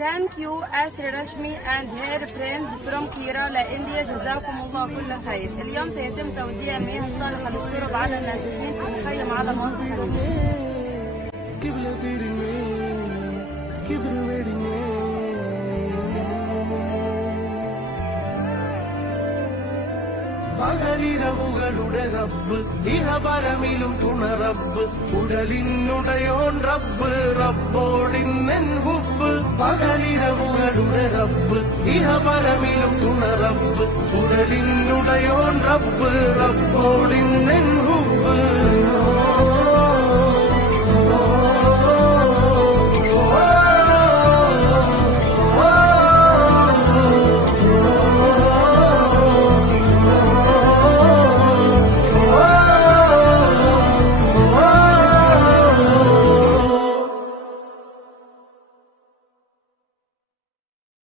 Thank you Asri Rashmi and her friends from Kerala, India. جزاكم الله كل خير. اليوم سيتم توزيع المياه الصالحة للشرب على النازحين في مخيم على مصر. പകലിരവുകളുടെ റബ്ബ് ഇഹപരമിലും തുണറബ്ബ് ഉടലിനുടയോൻ റബ്ബ് റബ്ബോടിന്നെൻ ഹുബ്ബ് പകലിരവുകളുടെ റബ്ബ് ഇഹപരമിലും തുണറബ്ബ് ഉടലിനുടയോൻ റബ്ബ് റബ്ബോടിന്നെൻ ഹുബ്ബ്